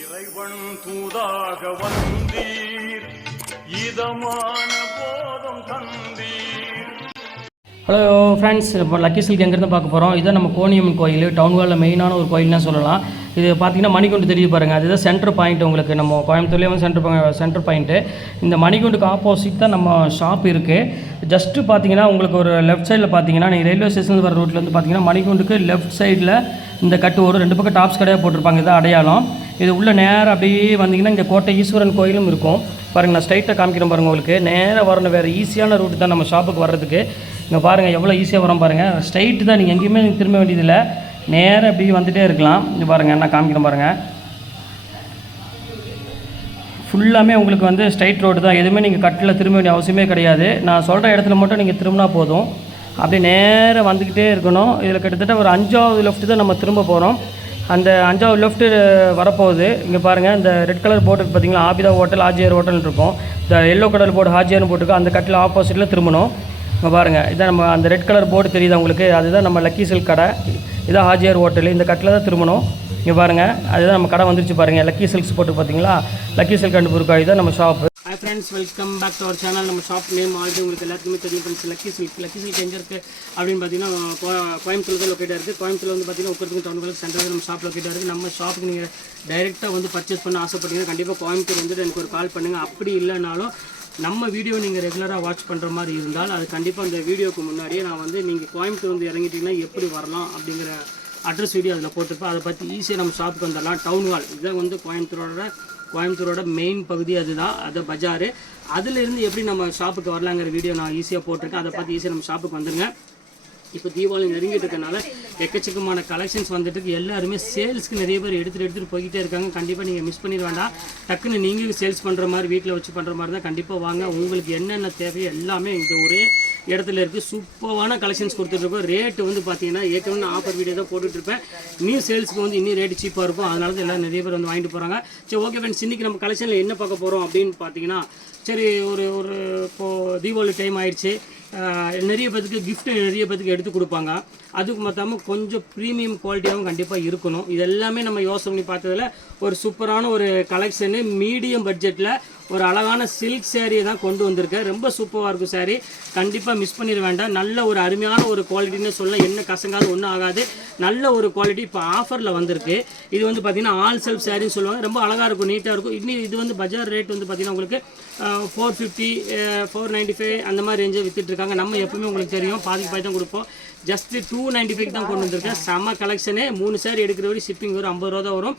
இறைவன் தூதாக வந்தீர் இதமான போதும் தந்தீர். ஹலோ ஃப்ரெண்ட்ஸ், இப்போ லக்கி சில்க் எங்கேருந்து பார்க்க போகிறோம். இதுதான் நம்ம கோணியம்மன் கோயில், டவுன் ஹாலில் மெயினான ஒரு கோயில்னு சொல்லலாம். இது பார்த்திங்கன்னா மணிகுண்டு தெரிஞ்சு பாருங்கள், அதுதான் சென்டர் பாயிண்ட். உங்களுக்கு நம்ம கோயம்புத்தூர்லேயே வந்து சென்டர் பாயிண்ட்டு. இந்த மணிகுண்டுக்கு ஆப்போசிட் தான் நம்ம ஷாப் இருக்குது. ஜஸ்ட்டு பார்த்தீங்கன்னா உங்களுக்கு ஒரு லெஃப்ட் சைடில் பார்த்தீங்கன்னா நீங்கள் ரயில்வே ஸ்டேஷன் வர ரூட்டில் வந்து பார்த்தீங்கன்னா மணிகுண்டுக்கு லெஃப்ட் சைடில் இந்த கட்டு வரும். ரெண்டு பக்கம் டாப்ஸ் கடையாக போட்டிருப்பாங்க, இதான் அடையாளம். இது உள்ள நேராக அப்படியே வந்தீங்கன்னா இங்கே கோட்டை ஈஸ்வரன் கோயிலும் இருக்கும். பாருங்கள், நான் ஸ்ட்ரைட்டாக காமிக்கிறேன் பாருங்கள். உங்களுக்கு நேராக வரணும், வேறு ஈஸியான ரூட்டு தான் நம்ம ஷாப்புக்கு வர்றதுக்கு. இங்கே பாருங்கள் எவ்வளோ ஈஸியாக வரோம் பாருங்கள். ஸ்ட்ரைட்டு தான், நீங்கள் எங்கேயுமே திரும்ப வேண்டியதில்லை, நேராக அப்படியே வந்துகிட்டே இருக்கலாம். இங்கே பாருங்கள், நான் காமிக்கிறேன் பாருங்கள். ஃபுல்லாமே உங்களுக்கு வந்து ஸ்ட்ரைட் ரோடு தான், எதுவுமே நீங்கள் கட்டில் திரும்ப வேண்டிய அவசியமே கிடையாது. நான் சொல்கிற இடத்துல மட்டும் நீங்கள் திரும்பினா போதும். அப்படியே நேராக வந்துக்கிட்டே இருக்கணும். இதில் கிட்டத்தட்ட ஒரு 5வது லெஃப்ட்டு தான் நம்ம திரும்ப போகிறோம். அந்த 5வது லெஃப்ட்டு வரப்போகுது. இங்கே பாருங்கள், இந்த ரெட் கலர் போர்டுக்கு பார்த்தீங்கன்னா ஆபிதா ஹோட்டல், ஹாஜியார் ஹோட்டல் இருக்கும். இந்த எல்லோ கலர் போர்டு ஹாஜியார்னு போட்டுருக்கு, அந்த கட்டில் ஆப்போசிட்டில் திரும்பணும். இங்கே பாருங்கள், இதான் நம்ம அந்த ரெட் கலர் போர்டு தெரியுது உங்களுக்கு, அதுதான் நம்ம லக்கி சில்க் கடை. இதான் ஹாஜியார் ஹோட்டல், இந்த கட்டில் தான் திரும்பணும். இங்கே பாருங்கள், அதுதான் நம்ம கடை வந்துருச்சு பாருங்கள். லக்கி சில்க்ஸ் போட்டு பார்த்தீங்களா, லக்கி சில்க் அண்ட் புர்காய் தான் நம்ம shop. Hi friends, welcome back to our channel. நம்ம ஷாப் நேம் ஆல்ரெடி உங்களுக்கு எல்லாத்துக்குமே தெரியும் friends, Lucky Silk. Lucky Silk எங்கே இருக்குது அப்படின்னு பார்த்தீங்கன்னா கோயம்புத்தூர் தான் லொக்கேட்டாக இருக்குது. கோயம்புத்தூர் வந்து பார்த்தீங்கன்னா உட்கிறதுக்கு டவுன் சென்டர் நம்ம ஷாப் லொக்கேட்டாக இருக்குது. நம்ம ஷாப்புக்கு நீங்கள் டைரெக்டாக வந்து பர்ச்சேஸ் பண்ண ஆசைப்பட்டீங்கன்னா கண்டிப்பாக கோயம்புத்தூர் வந்துட்டு எனக்கு ஒரு கால் பண்ணுங்கள். அப்படி இல்லைனாலும் நம்ம வீடியோ நீங்கள் ரெகுலராக வாட்ச் பண்ணுற மாதிரி இருந்தால் அது கண்டிப்பாக அந்த வீடியோவுக்கு முன்னாடியே நான் வந்து நீங்கள் கோயம்புத்தூர் வந்து இறங்கிட்டிங்கன்னா எப்படி வரலாம் அப்படிங்கிற அட்ரஸ் வீடியோ அதில் போட்டிருப்பேன். அதை பற்றி ஈஸியாக நம்ம ஷாப்புக்கு வந்துடலாம். டவுன் ஹால் இதுதான் வந்து கோயம்புத்தூரோட மெயின் பகுதி, அதுதான் அது பஜாரு. அதிலிருந்து எப்படி நம்ம ஷாப்புக்கு வரலாங்கிற வீடியோ நான் ஈஸியாக போட்டிருக்கேன். அதை பார்த்து ஈஸியாக நம்ம ஷாப்புக்கு வந்துடுங்க. இப்போ தீபாவளி நெருங்கிட்டு இருக்கனால எக்கச்சக்கமான கலெக்ஷன்ஸ் வந்துட்டு எல்லாருமே சேல்ஸ்க்கு நிறைய பேர் எடுத்துகிட்டு போய்கிட்டே இருக்காங்க. கண்டிப்பாக நீங்கள் மிஸ் பண்ணிட வேண்டாம். டக்குன்னு நீங்கள் சேல்ஸ் பண்ணுற மாதிரி வீட்டில் வச்சு பண்ணுற மாதிரி தான் கண்டிப்பாக வாங்க. உங்களுக்கு என்னென்ன தேவையோ எல்லாமே இந்த ஒரே இடத்துல இருக்குது. சூப்பரான கலெக்ஷன்ஸ் கொடுத்துட்ருக்கோம். ரேட்டு வந்து பார்த்தீங்கன்னா ஏற்கனவே ஆஃபர் வீடியோ தான் போட்டுட்ருப்பேன். நியூ சேல்ஸுக்கு வந்து இன்னும் ரேட்டு சீப்பாக இருக்கும். அதனால தான் எல்லாம் நிறைய பேர் வந்து வாங்கிட்டு போகிறாங்க. சரி, ஓகே ஃப்ரெண்ட்ஸ், இன்றைக்கி நம்ம கலெக்ஷனில் என்ன பார்க்க போகிறோம் அப்படின்னு பார்த்தீங்கன்னா, சரி ஒரு இப்போது தீபாவளி டைம் ஆயிடுச்சு. நிறைய பேருக்கு கிஃப்ட் நிறைய பேருக்கு எடுத்து கொடுப்பாங்க. அதுக்கு மொத்தமாக கொஞ்சம் ப்ரீமியம் குவாலிட்டியாகவும் கண்டிப்பாக இருக்கணும். இது எல்லாமே நம்ம யோசனை பண்ணி பார்த்ததில் ஒரு சூப்பரான ஒரு கலெக்ஷனு மீடியம் பட்ஜெட்டில் ஒரு அழகான சில்க் சேரீயை தான் கொண்டு வந்திருக்கேன். ரொம்ப சூப்பராக இருக்கும் சாரீ, கண்டிப்பாக மிஸ் பண்ணிட வேண்டாம். நல்ல ஒரு அருமையான ஒரு குவாலிட்டின்னு சொல்ல, என்ன கசங்காது ஒன்றும் ஆகாது. நல்ல ஒரு குவாலிட்டி இப்போ ஆஃபரில் வந்திருக்கு. இது வந்து பார்த்திங்கன்னா ஆல் செல்ஃப் சாரின்னு சொல்லுவாங்க. ரொம்ப அழகாக இருக்கும், நீட்டாக இருக்கும். இன்னும் இது வந்து பஜார் ரேட் வந்து பார்த்திங்கன்னா உங்களுக்கு 450 495 அந்த மாதிரி ரேஞ்சை விற்றுட்ருக்காங்க. நம்ம எப்பவுமே உங்களுக்கு தெரியும் பாதிக்கு பாதி தான் கொடுப்போம். ஜஸ்ட்டு 295 தான் கொண்டு வந்திருக்கேன். செம்ம கலெக்ஷனே. 3 சாரி எடுக்கிற வரை ஷிப்பிங் வரும், 50 ரூபா தான் வரும்.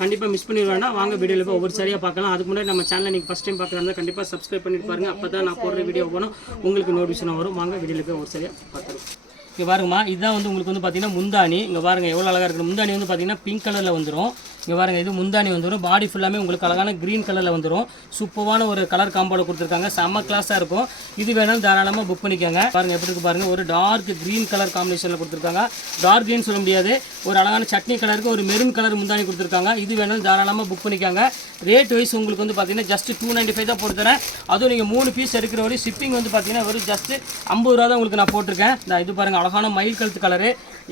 கண்டிப்பாக மிஸ் பண்ணிட வேண்டாம். வாங்க வீடியோவில் போய் ஒவ்வொரு சரியாக பார்க்கலாம். அதுக்கு முன்னாடி நம்ம சேனலை நீங்கள் ஃபஸ்ட் டைம் பார்க்குறதா கண்டிப்பாக சப்ஸ்கிரைப் பண்ணிட்டு பாருங்கள். அப்போ தான் நான் போடுற வீடியோ போனோம் உங்களுக்கு நோட்டிஃபிகேஷன் வரும். வாங்க வீடியோவில் போய் ஒவ்வொரு சரியாக பார்க்கலாம். இங்கே பாருங்கம்மா, இதுதான் வந்து உங்களுக்கு வந்து பார்த்தீங்கன்னா முந்தானி. இங்கே பாருங்கள் எவ்வளோ அழகாக இருக்குது. முந்தானி வந்து பார்த்தீங்கன்னா பிங்க் கலரில் வந்துடும். இங்கே பாருங்கள், இது முந்தானி வந்துடும். பாடி ஃபுல்லாமே உங்களுக்கு அழகான க்ரீன் கலரில் வந்துடும். சூப்பரான ஒரு கலர் காம்போட கொடுத்துருக்காங்க. செம்ம கிளாஸாக இருக்கும். இது வேணாலும் தாராளமாக புக் பண்ணிக்கோங்க. பாருங்கள் எப்படி இருக்கு பாருங்கள், ஒரு டார்க் க்ரீன் கலர் காம்பினேஷனில் கொடுத்துருக்காங்க. டார்க் க்ரீன் சொல்ல முடியாது, ஒரு அழகான சட்னி கலருக்கு ஒரு மெரூன் கலர் முந்தானி கொடுத்துருக்காங்க. இது வேணாலும் தாராளமாக புக் பண்ணிக்கோங்க. ரேட் வைஸ் உங்களுக்கு வந்து பார்த்தீங்கன்னா ஜஸ்ட் 295 தான் போட்டு தரேன். அதுவும் நீங்கள் 3 பீஸ் எடுக்கிற வரை ஷிப்பிங் வந்து பார்த்தீங்கன்னா வெறும் ஜஸ்ட் 50 ரூபா தான் உங்களுக்கு நான் போட்டிருக்கேன். இது பாருங்கள் அழகான மயில் கழுத்து கலரு,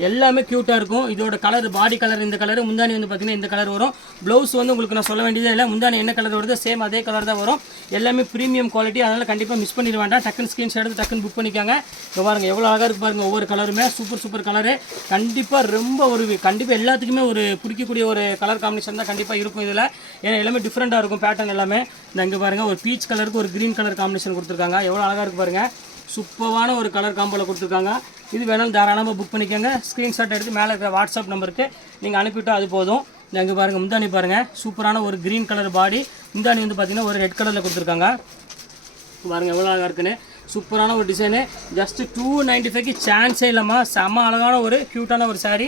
எல்லாமே க்யூட்டாக இருக்கும். இதோட கலர் பாடி கலர் இந்த கலர், முந்தானி வந்து பார்த்தீங்கன்னா இந்த கலர் வரும். ப்ளவுஸ் வந்து உங்களுக்கு நான் சொல்ல வேண்டியதே இல்லை, முந்தானி என்ன கலர் வருது சேம் அதே கலர் தான் வரும். எல்லாமே ப்ரீமியம் குவாலிட்டி, அதனால் கண்டிப்பாக மிஸ் பண்ணிட வேண்டாம். டக்குன்னு ஸ்க்ரீன்ஷாட் எடுத்து டக்குன்னு புக் பண்ணிக்காங்க. இப்போ பாருங்கள் எவ்வளோ அழகாக இருக்குது பாருங்கள், ஒவ்வொரு கலருமே சூப்பர் கலரு. கண்டிப்பாக ரொம்ப கண்டிப்பாக எல்லாத்துக்குமே ஒரு பிடிக்கக்கூடிய ஒரு கலர் காம்பினேஷன் தான் கண்டிப்பாக இருக்கும் இதில். ஏன்னா எல்லாமே டிஃப்ரெண்ட்டாக இருக்கும் பேட்டர்ன் எல்லாமே. இங்கே பாருங்கள், ஒரு பீச் கலருக்கு ஒரு க்ரீன் கலர் காம்பினேஷன் கொடுத்துருக்காங்க. எவ்வளோ அழகாக இருக்குது பாருங்கள். சூப்பரான ஒரு கலர் காம்போவில் கொடுத்துருக்காங்க. இது வேணாலும் தாராளமாக புக் பண்ணிக்கோங்க. ஸ்க்ரீன்ஷாட் எடுத்து மேலே இருக்கிற வாட்ஸ்அப் நம்பருக்கு நீங்கள் அனுப்பிவிட்டால் அது போதும். இங்கே பாருங்கள் முந்தானி பாருங்கள், சூப்பரான ஒரு க்ரீன் கலர் பாடி. முந்தானி வந்து பார்த்திங்கன்னா ஒரு ரெட் கலரில் கொடுத்துருக்காங்க. பாருங்கள் எவ்வளோ அழகாக இருக்குன்னு. சூப்பரான ஒரு டிசைனு. ஜஸ்ட்டு 295க்கு சான்ஸே இல்லாமல் செம்ம அழகான ஒரு க்யூட்டான ஒரு சாரீ.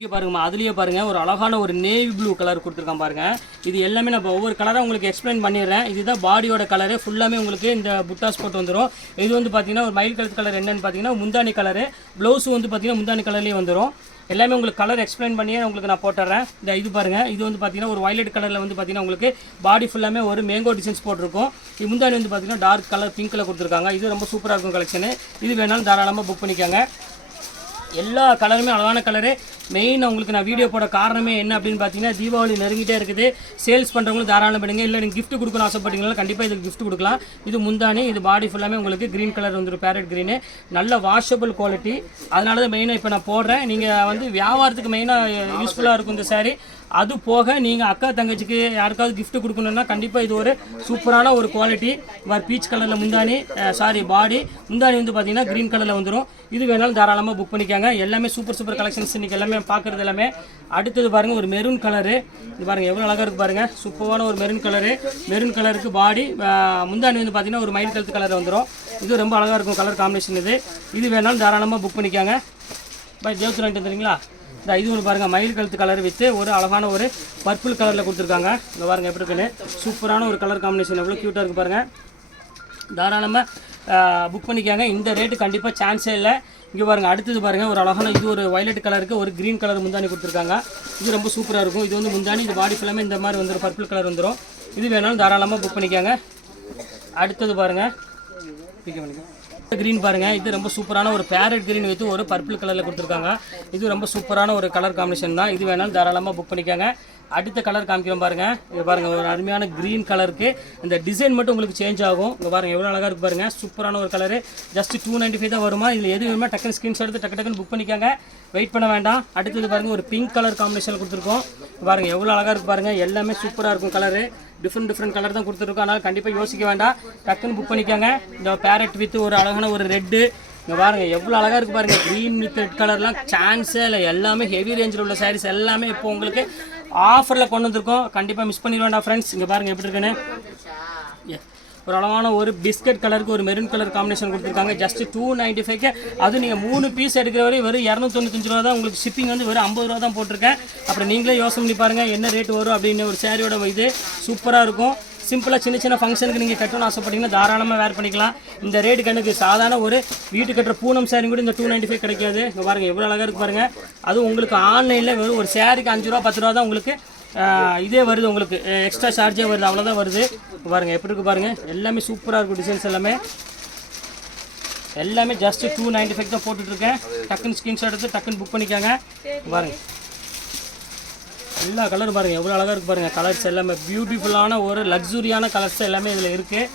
இங்கே பாருங்கம்மா, அதுலேயே பாருங்கள் ஒரு அழகான ஒரு நேவி ப்ளூ கலர் கொடுத்துருக்கான் பாருங்கள். இது எல்லாமே நான் ஒவ்வொரு கலராக உங்களுக்கு எக்ஸ்பிளைன் பண்ணிடுறேன். இதுதான் பாடியோட கலரு. ஃபுல்லாமே உங்களுக்கு இந்த புட்டாஸ் போட்டு வந்துடும். இது வந்து பார்த்தீங்கன்னா ஒரு மயில் கலர் கலர் என்னென்னு பார்த்தீங்கன்னா முந்தானி கலரு. ப்ளவுஸும் வந்து பார்த்தீங்கன்னா முந்தானி கலர்லேயே வந்துடும். எல்லாமே உங்களுக்கு கலர் எக்ஸ்பிளைன் பண்ணியே உங்களுக்கு நான் போட்டுறேன். இது பாருங்கள், இது வந்து பார்த்தீங்கன்னா ஒரு வயலட் கலரில் வந்து பார்த்தீங்கன்னா உங்களுக்கு பாடி ஃபுல்லாமே ஒரு மேங்கோ டிசைன்ஸ் போட்டிருக்கும். இது முந்தானி வந்து பார்த்தீங்கன்னா டார்க் கலர் பிங்க் கலர் கொடுத்துருக்காங்க. இது ரொம்ப சூப்பராக இருக்கும் கலெக்ஷனு. இது வேணாலும் தாராளமாக புக் பண்ணிக்கோங்க. எல்லா கலருமே அழகான கலரு. மெயின் உங்களுக்கு நான் வீடியோ போட காரணமே என்ன அப்படின்னு பார்த்தீங்கன்னா, தீபாவளி நெருங்கிட்டே இருக்குது. சேல்ஸ் பண்ணுறவங்களும் தாராளம் பண்ணுங்க. இல்லை நீங்கள் கிஃப்ட் கொடுக்கணும் ஆசைப்பட்டீங்கன்னா கண்டிப்பாக இதுக்கு கிஃப்ட் கொடுக்கலாம். இது முந்தானி, இது பாடி ஃபுல்லாமே உங்களுக்கு க்ரீன் கலர் வந்துடும், பேரட் க்ரீனு. நல்ல வாஷபிள் குவாலிட்டி. அதனால தான் மெயினாக இப்போ நான் போடுறேன். நீங்கள் வந்து வியாபாரத்துக்கு மெயினாக யூஸ்ஃபுல்லாக இருக்கும் இந்த சாரீ. அது போக நீங்கள் அக்கா தங்கச்சிக்கு யாருக்காவது கிஃப்ட் கொடுக்கணுன்னா கண்டிப்பாக இது ஒரு சூப்பரான ஒரு குவாலிட்டி. பீச் கலரில் முந்தானி, பாடி முந்தானி வந்து பார்த்தீங்கன்னா க்ரீன் கலரில் வந்துடும். இது வேணாலும் தாராளமாக புக் பண்ணிக்காங்க. எல்லாமே சூப்பர் கலெக்ஷன்ஸ் இன்றைக்கி எல்லாமே பார்க்குறது எல்லாமே. அடுத்தது பாருங்கள், ஒரு மெரூன் கலரு. இது பாருங்கள் எவ்வளோ அழகாக இருக்குது பாருங்கள், சூப்பரான ஒரு மெரூன் கலரு. மெரூன் கலருக்கு பாடி, முந்தானி வந்து பார்த்தீங்கன்னா ஒரு மயில் கலத்து கலர் வந்துடும். இது ரொம்ப அழகாக இருக்கும் கலர் காம்பினேஷன். இது வேணாலும் தாராளமாக புக் பண்ணிக்காங்க. ஜெயசுரன்ட்டு தெரியுங்களா, இது ஒன்று பாருங்கள், மயில் கழுத்து கலர் வித்து ஒரு அழகான ஒரு பர்பிள் கலரில் கொடுத்துருக்காங்க. இங்கே பாருங்கள் எப்படி இருக்குன்னு, சூப்பரான ஒரு கலர் காம்பினேஷன், எவ்வளோ க்யூட்டாக இருக்குது பாருங்கள். தாராளமாக புக் பண்ணிக்காங்க. இந்த ரேட்டு கண்டிப்பாக சான்ஸே இல்லை. இங்கே பாருங்கள், அடுத்தது பாருங்கள், ஒரு அழகான இது ஒரு வயலட் கலருக்கு ஒரு க்ரீன் கலர் முந்தானி கொடுத்துருக்காங்க. இது ரொம்ப சூப்பராக இருக்கும். இது வந்து முந்தானி, இது பாடி ஃபுல்லாமே இந்த மாதிரி வந்துடும், பர்பிள் கலர் வந்துடும். இது வேணாலும் தாராளமாக புக் பண்ணிக்காங்க. அடுத்தது பாருங்கள், க்ரீன் பாருங்கள், இது ரொம்ப சூப்பரான ஒரு பேரட் க்ரீன் வித்து ஒரு பர்பிள் கலரில் கொடுத்துருக்காங்க. இது ரொம்ப சூப்பரான ஒரு கலர் காம்பினேஷன் தான். இது வேணாலும் தாராளமாக புக் பண்ணிக்காங்க. அடுத்த கலர் காமிக்கிறோம் பாருங்கள். இது பாருங்கள், ஒரு அருமையான க்ரீன் கலருக்கு இந்த டிசைன் மட்டும் உங்களுக்கு சேஞ்ச் ஆகும். இங்கே பாருங்கள் எவ்வளோ அழகாக இருக்குது பாருங்கள், சூப்பரான ஒரு கலரு. ஜஸ்ட் 295 தான் வருமா. இதில் எது வேணுமோ டக்குன்னு ஸ்க்ரீன்ஷாட் எடுத்து டக்குன்னு புக் பண்ணிக்காங்க. வெயிட் பண்ண வேண்டாம். அடுத்தது பாருங்கள், ஒரு பிங்க் கலர் காம்பினேஷனில் கொடுத்துருக்கோம். பாருங்கள் எவ்வளோ அழகாக இருக்குது பாருங்கள், எல்லாமே சூப்பராக இருக்கும் கலரு. டிஃப்ரெண்ட் கலர் தான் கொடுத்துருக்கோம். அதனால் கண்டிப்பாக யோசிக்க வேண்டாம், டக்குன்னு புக் பண்ணிக்காங்க. இந்த பேரட் வித் ஒரு அழகான ஒரு ரெட்டு. இங்கே பாருங்கள் எவ்வளோ அழகாக இருக்குது பாருங்கள், க்ரீன் வித் ரெட் கலர்லாம் சான்ஸே இல்லை. எல்லாமே ஹெவி ரேஞ்சில் உள்ள சாரீஸ் எல்லாமே இப்போ உங்களுக்கு ஆஃபரில் கொண்டு வந்திருக்கோம். கண்டிப்பாக மிஸ் பண்ணிட வேண்டாம் ஃப்ரெண்ட்ஸ். இங்கே பாருங்கள் எப்படி இருக்குன்னு, ஒரு அழகான ஒரு பிஸ்கட் கலருக்கு ஒரு மெரூன் கலர் காம்பினேஷன் கொடுத்துருக்காங்க. ஜஸ்ட் 295. அது நீங்கள் 3 பீஸ் எடுக்கிற வரை வெறும் 295 ரூபா தான். உங்களுக்கு ஷிப்பிங் வந்து வெறும் 50 ரூபா தான் போட்டிருக்கேன். அப்புறம் நீங்களே யோசனை பண்ணி பாருங்கள் என்ன ரேட் வரும் அப்படின்னு. ஒரு சாரியோட இது சூப்பராக இருக்கும். சிம்பிளாக சின்ன ஃபங்க்ஷனுக்கு நீங்கள் கட்டணும்னு ஆசைப்பட்டீங்கன்னா தாராளமாக வேர் பண்ணிக்கலாம். இந்த ரேட்டு கணக்கு சாதாரண ஒரு வீட்டு கட்டுற பூனம் சாரி கூட இந்த 295 கிடைக்காது. இங்கே பாருங்கள் எவ்வளோ அழகாக இருக்குது பாருங்கள். அதுவும் உங்களுக்கு ஆன்லைனில் வெறும் ஒரு சாரிக்கு 5 ரூபா 10 ரூபா தான் உங்களுக்கு இதே வருது. உங்களுக்கு எக்ஸ்ட்ரா சார்ஜே வருது, அவ்வளோதான் வருது. பாருங்கள் எப்படி இருக்குது பாருங்கள், எல்லாமே சூப்பராக இருக்கும் டிசைன்ஸ் எல்லாமே ஜஸ்ட் 295 தான் போட்டுட்ருக்கேன். டக்குன்னு ஸ்க்ரீன்ஷாட் எடுத்து டக்குன்னு புக் பண்ணிக்காங்க. பாருங்கள் எல்லா கலரும் பாருங்கள் எவ்வளோ அழகாக இருக்குது பாருங்கள். கலர்ஸ் எல்லாமே பியூட்டிஃபுல்லான ஒரு லக்ஸுரியான கலர்ஸ் எல்லாமே இதில் இருக்குது.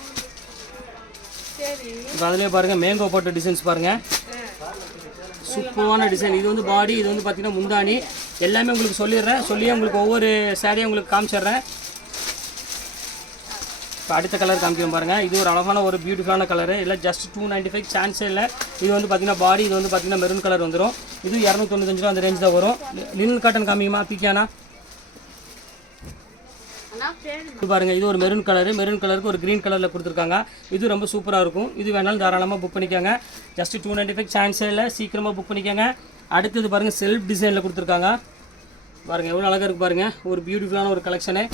இப்போ அதிலே பாருங்கள் மேங்கோ போட்ட டிசைன்ஸ் பாருங்கள், சூப்பரான டிசைன். இது வந்து பாடி, இது வந்து பார்த்திங்கன்னா முந்தானி. எல்லாமே உங்களுக்கு சொல்லியே உங்களுக்கு ஒவ்வொரு சாரியும் உங்களுக்கு காமிச்சிடுறேன். இப்போ அடுத்த கலர் காமிக்கிறோம் பாருங்கள். இது ஒரு அழகான ஒரு பியூட்டிஃபுல்லான கலரு. இல்லை ஜஸ்ட் 295 சான்ஸே இல்லை. இது வந்து பார்த்திங்கன்னா பாடி, இது வந்து பார்த்திங்கன்னா மெரூன் கலர் வந்துடும். இது 295 ரூபா அந்த ரேஞ்ச் தான் வரும். லினன் காட்டன் காமிக்குமா பிக்கானா? இது பாருங்கள், இது ஒரு மெரூன் கலருக்கு ஒரு க்ரீன் கலரில் கொடுத்துருக்காங்க. இது ரொம்ப சூப்பராக இருக்கும். இது வேணாலும் தாராளமாக புக் பண்ணிக்காங்க. ஜஸ்ட் 295 சான்ஸே இல்லை, சீக்கிரமாக புக் பண்ணிக்காங்க. அடுத்தது பாருங்கள், செல்ஃப் டிசைனில் கொடுத்துருக்காங்க. பாருங்கள் எவ்வளோ அழகாக இருக்குது பாருங்கள், ஒரு பியூட்டிஃபுல்லான ஒரு கலெக்ஷனு.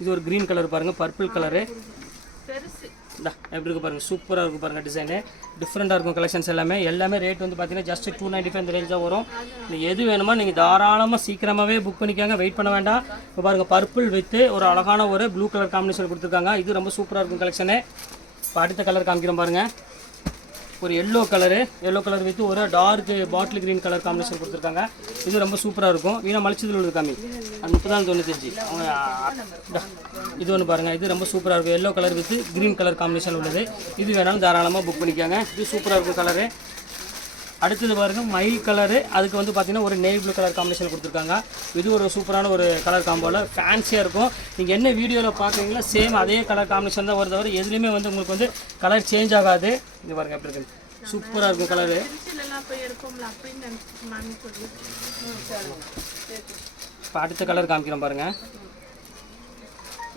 இது ஒரு க்ரீன் கலர் பாருங்கள், பர்பிள் கலரு. எப்படி இருக்குது பாருங்கள், சூப்பராக இருக்குது பாருங்கள். டிசைனு டிஃப்ரெண்ட்டாக இருக்கும் கலெக்ஷன்ஸ் எல்லாமே ரேட் வந்து பார்த்தீங்கன்னா ஜஸ்ட் 295 இந்த ரேஞ்ச் தான் வரும். நீங்கள் எது வேணுமோ நீங்கள் தாராளமாக சீக்கிரமாகவே புக் பண்ணிக்காங்க, வெயிட் பண்ண வேண்டாம். இப்போ பாருங்கள் பர்பிள் வித்து ஒரு அழகான ஒரு ப்ளூ கலர் காம்பினேஷன் கொடுத்துருக்காங்க. இது ரொம்ப சூப்பராக இருக்கும் கலெக்ஷனு. இப்போ அடுத்த கலர் காமிக்கிறோம் பாருங்கள், ஒரு எல்லோ கலர் வித்து ஒரு dark bottle green colour combination கொடுத்துருக்காங்க. இது ரொம்ப சூப்பராக இருக்கும். வீணா மலிச்சதில் உள்ளது காமி 3095 அவங்க. இது ஒன்று பாருங்கள், இது ரொம்ப சூப்பராக இருக்கும். Yellow colour with green colour combination உள்ளது. இது வேணாலும் தாராளமாக புக் பண்ணிக்காங்க. இது சூப்பராக இருக்கும் கலரு. அடுத்தது பாருங்கள், மயில் கலரு. அதுக்கு வந்து பார்த்திங்கன்னா ஒரு நேவி ப்ளூ கலர் காம்பினேஷன் கொடுத்துருக்காங்க. இது ஒரு சூப்பரான ஒரு கலர் காம்போவில் ஃபேன்சியாக இருக்கும். நீங்கள் என்ன வீடியோவில் பார்க்குறீங்களோ சேம் அதே கலர் காம்பினேஷன் தான் வருது. வரை எதுலேயுமே வந்து உங்களுக்கு வந்து கலர் சேஞ்ச் ஆகாது. இது பாருங்கள் எப்படி இருக்குது, சூப்பராக இருக்கும் கலரு. இப்போ அடுத்த கலர் காமிக்கிறோம் பாருங்கள்,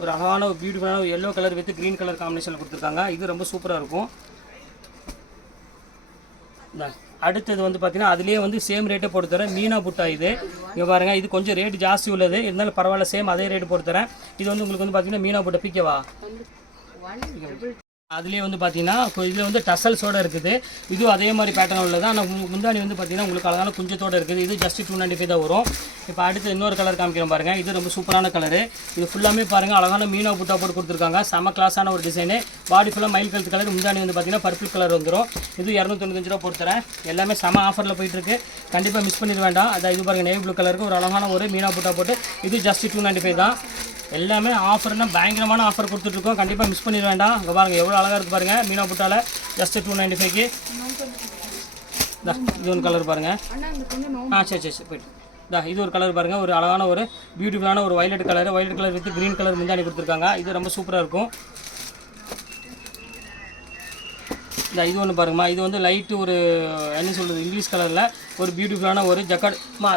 ஒரு அழகான ஒரு பியூட்டிஃபுல்லான ஒரு yellow colour with green colour காம்பினேஷனில் கொடுத்துருக்காங்க. இது ரொம்ப சூப்பராக இருக்கும். அடுத்தது வந்து பார்த்தீங்கன்னா அதுலேயே வந்து சேம் ரேட்டை போட்டு தரேன். மீனா புட்டா இது இங்கே பாருங்கள், இது கொஞ்சம் ரேட் ஜாஸ்தி உள்ளது, இருந்தாலும் பரவாயில்ல, சேம் அதே ரேட்டு போட்டு தரேன். இது வந்து உங்களுக்கு வந்து பார்த்தீங்கன்னா மீனா புட்டா பிக்கவா அதுலேயே வந்து பார்த்தீங்கன்னா இதில் வந்து டசல்ஸோடு இருக்குது. இதுவும் அதே மாதிரி பேட்டர்ன் உள்ளது. ஆனால் முந்தாணி வந்து பார்த்தீங்கன்னா உங்களுக்கு அழகான குஞ்சத்தோடு இருக்குது. இது ஜஸ்ட் 295 தான் வரும். இப்போ அடுத்து இன்னொரு கலர் காமிக்கிறோம் பாருங்கள். இது ரொம்ப சூப்பரான கலரு. இது ஃபுல்லாமே பாருங்கள் அழகான மீனா புட்டா போட்டு கொடுத்துருக்காங்க. செம கிளாஸான ஒரு டிசைனு. பாடி ஃபுல்லாக மயில் கழுத்து கலர். முந்தாணி வந்து பார்த்தீங்கன்னா பர்பிள் கலர் வந்துடும். இது 295 ரூபா போட்டுறேன். எல்லாமே செம ஆஃபரில் போயிட்டுருக்கு. கண்டிப்பாக மிஸ் பண்ணிட வேண்டாம். அதான் இது பாருங்கள் நேவி ப்ளூ கலருக்கு ஒரு அழகான ஒரு மீனா புட்டா போட்டு இது ஜஸ்ட் 295 தான். எல்லாமே ஆஃபர்னா பயங்கரமான ஆஃபர் கொடுத்துட்ருக்கோம். கண்டிப்பாக மிஸ் பண்ணிட வேண்டாம். அங்கே பாருங்கள் எவ்வளோ அழகாக இருக்குது பாருங்கள். மீனா புட்டாவில் ஜஸ்ட் 295க்கு. இது ஒரு கலர் பாருங்கள். சரி போய்ட்டு இது ஒரு கலர் பாருங்கள். ஒரு அழகான ஒரு பியூட்டிஃபுல்லான ஒரு violet colour with green colour முந்தாணி கொடுத்துருக்காங்க. இது ரொம்ப சூப்பராக இருக்கும். இது ஒன்று பாருங்கம்மா. இது வந்து லைட்டு ஒரு என்ன சொல்கிறது இங்கிலீஷ் கலரில் ஒரு பியூட்டிஃபுல்லான ஒரு ஜக்கார்ட்மா.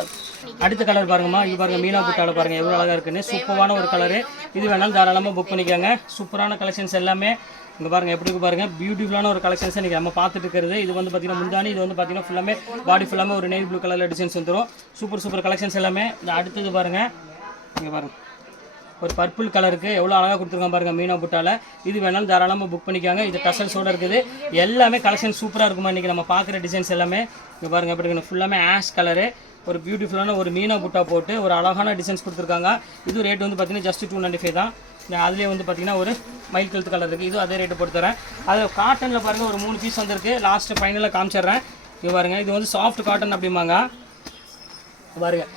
அடுத்த கலர் பாருங்கம்மா. இது பாருங்கள் மீனா புட்டாவில் பாருங்கள் எவ்வளோ அழகாக இருக்குன்னு. சூப்பரான ஒரு கலரு. இது வேணாலும் தாராளமாக புக் பண்ணிக்கோங்க. சூப்பரான கலெக்ஷன்ஸ் எல்லாமே இங்கே பாருங்கள் எப்படி இருக்கு பாருங்கள். பியூட்டிஃபுல்லான ஒரு கலெக்ஷன்ஸை நீங்கள் நம்ம பார்த்துட்டு இருக்கிறது. இது வந்து பார்த்தீங்கன்னா முந்தானி. இது வந்து பார்த்தீங்கன்னா ஃபுல்லாமே பாடி ஃபுல்லாமே ஒரு நேவி ப்ளூ கலரில் டிசைன்ஸ் வந்துடும். சூப்பர் கலெக்ஷன்ஸ் எல்லாமே. அடுத்தது பாருங்கள். இங்கே பாருங்கள் ஒரு பர்பிள் கலருக்கு எவ்வளோ அழகாக கொடுத்துருக்காங்க பாருங்கள் மீனா புட்டாவில். இது வேணாலும் தாராளமாக புக் பண்ணிக்காங்க. இது டசல்ஸோடு இருக்குது. எல்லாமே கலெக்ஷன் சூப்பராக இருக்குமா இன்றைக்கி நம்ம பார்க்குற டிசைன்ஸ் எல்லாமே. இங்கே பாருங்கள் எப்படி இருக்குன்னு ஃபுல்லாமே ஆஷ் கலரு ஒரு பியூட்டிஃபுல்லான ஒரு மீனா புட்டா போட்டு ஒரு அழகான டிசைன்ஸ் கொடுத்துருக்காங்க. இது ரேட் வந்து பார்த்தீங்கன்னா ஜஸ்ட் 295 தான். அதுலேயே வந்து பார்த்தீங்கன்னா ஒரு மயில் கழுத்து கலர் இருக்குது. இது அதே ரேட்டு போட்டு தரேன். அது காட்டனில் பாருங்கள் ஒரு 3 பீஸ் வந்திருக்கு. லாஸ்ட்டு ஃபைனலாக காமிச்சிட்றேன். இது பாருங்கள். இது வந்து சாஃப்ட் காட்டன் அப்படிம்பாங்க பாருங்கள்.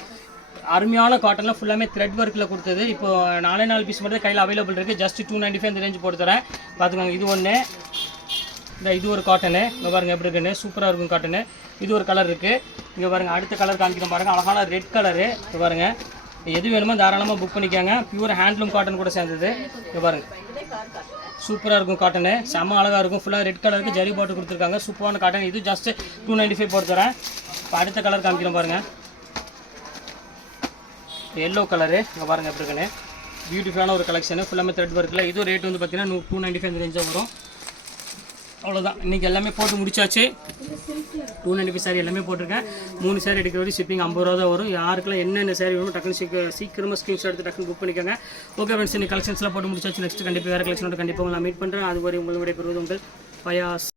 அருமையான காட்டனில் ஃபுல்லாமே த்ரெட் ஒர்க்கில் கொடுத்தது. இப்போ 4 பீஸ் மட்டும் கையில் அவைலபிள் இருக்குது. ஜஸ்ட் 295 இந்த ரேஞ்சு போட்டு தரேன். பார்த்துக்கோங்க. இது ஒன்று. இது ஒரு காட்டனு. இங்கே பாருங்கள் எப்படி இருக்குன்னு சூப்பராக இருக்கும் காட்டனு. இது ஒரு கலர் இருக்குது. இங்கே பாருங்கள் அடுத்த கலர் காமிக்கிறோம் பாருங்கள். அழகான ரெட் கலரு. இங்கே பாருங்கள் எது வேணுமோ தாராளமாக புக் பண்ணிக்காங்க. பியூர் ஹேண்ட்லூம் காட்டன் கூட சேர்ந்தது. இங்கே பாருங்கள் சூப்பராக இருக்கும் காட்டனு. செம்ம அழகாக இருக்கும். ஃபுல்லாக ரெட் கலருக்கு ஜரி போட்டு கொடுத்துருக்காங்க. சூப்பரான காட்டன். இது ஜஸ்ட் 295 போட்டு தரேன். இப்போ அடுத்த கலர் காமிக்கிறோம் பாருங்கள். Yellow colour. இங்கே பாருங்கள் எப்படி இருக்குன்னு பியூட்டிஃபுல்லான ஒரு கலெக்ஷனு. ஃபுல்லாமே த்ரெட் ஒர்க்கில். இது ரேட் வந்து பார்த்தீங்கன்னா 295 ரேஞ்சாக வரும். அவ்வளோதான். இன்றைக்கி எல்லாமே போட்டு முடிச்சாச்சு. 295 சாரி எல்லாமே போட்டிருக்கேன். 3 சாரி எடுக்கிற வரைக்கும் ஷிப்பிங் 50 ரூபா தான் வரும். யாருக்கெல்லாம் என்னென்ன சாரி வேணும் டக்குன்னு சீக்கிரமாக ஸ்க்ரீன்ஷாட் எடுத்து டக்குன்னு புக் பண்ணிக்கோங்க. ஓகே ஃப்ரெண்ட்ஸ், இன்னைக்கு கலெக்ஷன்ஸ்லாம் போட்டு முடிச்சாச்சு. நெக்ஸ்ட் கண்டிப்பாக வேறு கலெக்ஷனோட கண்டிப்பாக நான் மீட் பண்ணுறேன். அது வரை உங்களுடைய பெறுவது உங்கள் பயாஸ்.